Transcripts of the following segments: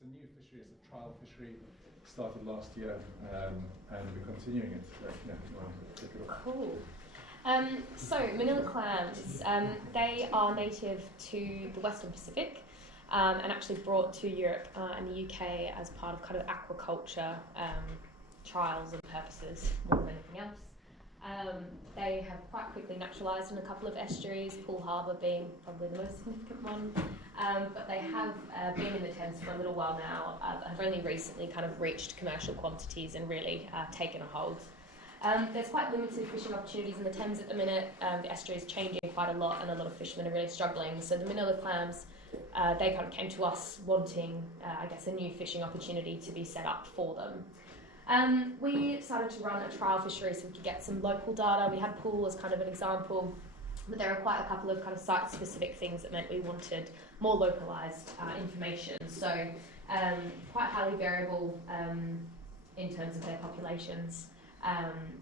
It's a new fishery, it's a trial fishery, started last year, and we're continuing it. So, yeah, you want to pick it up. Cool. So Manila clams, they are native to the Western Pacific and actually brought to Europe and the UK as part of kind of aquaculture trials and purposes more than anything else. They have quite quickly naturalised in a couple of estuaries, Poole Harbour being probably the most significant one, but they have been in the Thames for a little while now, but have only recently kind of reached commercial quantities and really taken a hold. There's quite limited fishing opportunities in the Thames at the minute. The estuary is changing quite a lot and a lot of fishermen are really struggling. So the Manila clams, they kind of came to us wanting, I guess, a new fishing opportunity to be set up for them. We decided to run a trial fishery so we could get some local data. We had Poole as kind of an example, but there are quite a couple of kind of site-specific things that meant we wanted more localised information. So quite highly variable in terms of their populations.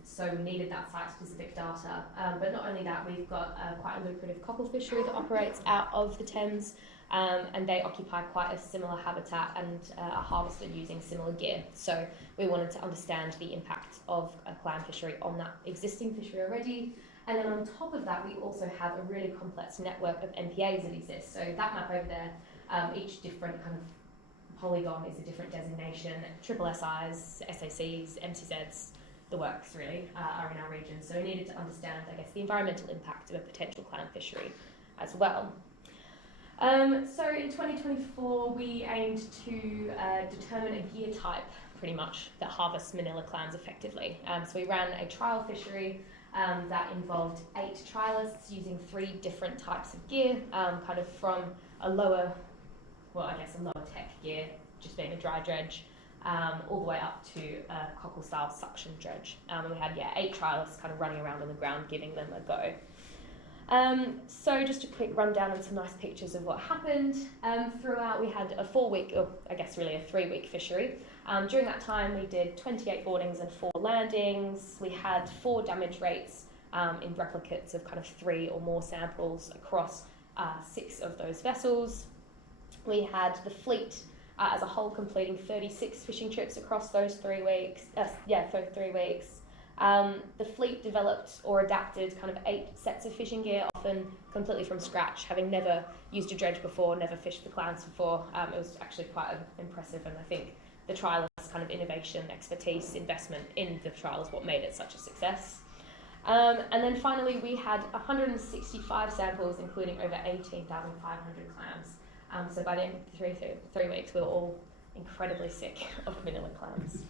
So we needed that site-specific data. But not only that, we've got quite a lucrative cockle fishery that operates out of the Thames, and they occupy quite a similar habitat and are harvested using similar gear. So we wanted to understand the impact of a clam fishery on that existing fishery already. And then on top of that, we also have a really complex network of MPAs that exist. So that map over there, each different kind of polygon is a different designation. Triple SIs, SACs, MCZs, the works really are in our region. So we needed to understand, I guess, the environmental impact of a potential clam fishery as well. So in 2024, we aimed to determine a gear type, pretty much, that harvests Manila clams effectively. So we ran a trial fishery that involved 8 trialists using 3 different types of gear, kind of from a lower tech gear, just being a dry dredge, all the way up to a cockle-style suction dredge. And we had 8 trialists kind of running around on the ground, giving them a go. So just a quick rundown and some nice pictures of what happened. Throughout, we had a 4-week, or I guess really a 3-week fishery. During that time, we did 28 boardings and 4 landings. We had 4 damage rates in replicates of kind of 3 or more samples across 6 of those vessels. We had the fleet as a whole completing 36 fishing trips across those 3 weeks. The fleet developed or adapted kind of 8 sets of fishing gear, often completely from scratch, having never used a dredge before, never fished the clams before. It was actually quite impressive, and I think the trialists' kind of innovation, expertise, investment in the trial is what made it such a success. And then finally, we had 165 samples, including over 18,500 clams. So by the end of the 3 weeks, we were all incredibly sick of Manila clams.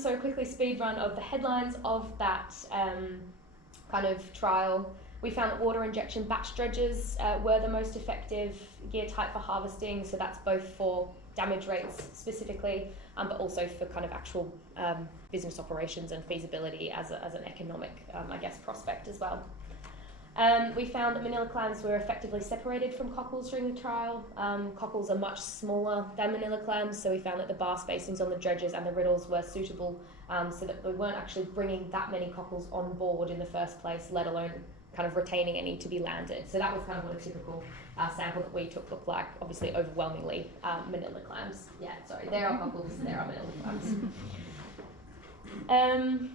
So quickly speed run of the headlines of that kind of trial. We found that water injection batch dredges were the most effective gear type for harvesting, so that's both for damage rates specifically, but also for kind of actual business operations and feasibility as an economic, prospect as well. We found that Manila clams were effectively separated from cockles during the trial. Cockles are much smaller than Manila clams, so we found that the bar spacings on the dredges and the riddles were suitable, so that we weren't actually bringing that many cockles on board in the first place, let alone kind of retaining any to be landed. So that was kind of what a typical sample that we took looked like, obviously overwhelmingly Manila clams. Yeah, sorry, there are cockles, there are Manila clams.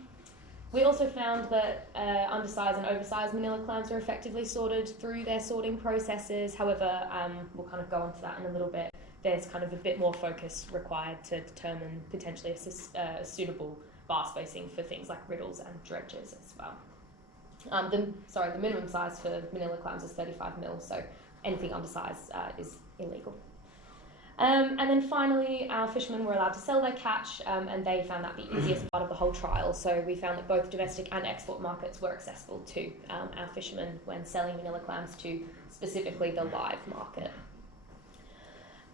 We also found that undersized and oversized Manila clams were effectively sorted through their sorting processes. However, we'll kind of go on to that in a little bit. There's kind of a bit more focus required to determine potentially a suitable bar spacing for things like riddles and dredges as well. The minimum size for Manila clams is 35 mil, so anything undersized is illegal. And then finally, our fishermen were allowed to sell their catch, and they found that the easiest part of the whole trial. So we found that both domestic and export markets were accessible to our fishermen when selling Manila clams to specifically the live market.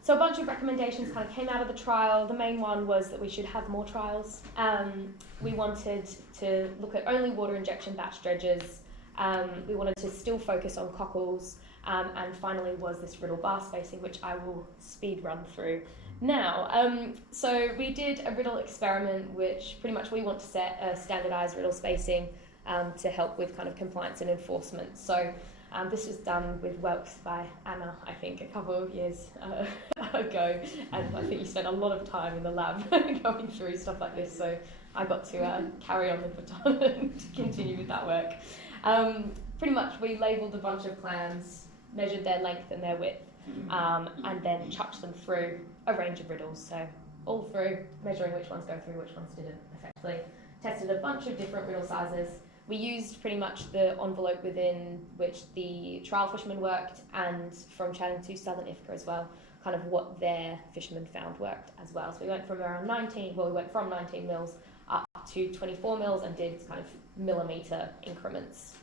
So a bunch of recommendations kind of came out of the trial. The main one was that we should have more trials. We wanted to look at only water injection batch dredges. We wanted to still focus on cockles. And finally was this riddle bar spacing, which I will speed run through now. So we did a riddle experiment, which pretty much we want to set a standardised riddle spacing to help with kind of compliance and enforcement. So This was done with whelks by Anna, I think, a couple of years ago, and I think you spent a lot of time in the lab going through stuff like this, so I got to carry on the baton and continue with that work. Pretty much we labelled a bunch of clams, measured their length and their width, and then chucked them through a range of riddles, so all through, measuring which ones go through, which ones didn't, effectively. Tested a bunch of different riddle sizes. We used pretty much the envelope within which the trial fishermen worked, and from chatting to Southern IFCA as well, kind of what their fishermen found worked as well. So we went from around 19 mils up to 24 mils and did kind of millimetre increments.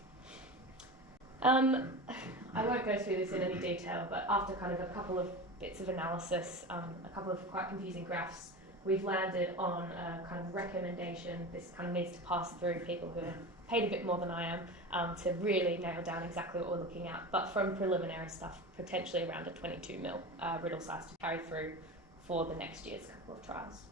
I won't go through this in any detail, but after kind of a couple of bits of analysis, a couple of quite confusing graphs, we've landed on a kind of recommendation. This kind of needs to pass through people who are paid a bit more than I am to really nail down exactly what we're looking at. But from preliminary stuff, potentially around a 22 mil riddle size to carry through for the next year's couple of trials.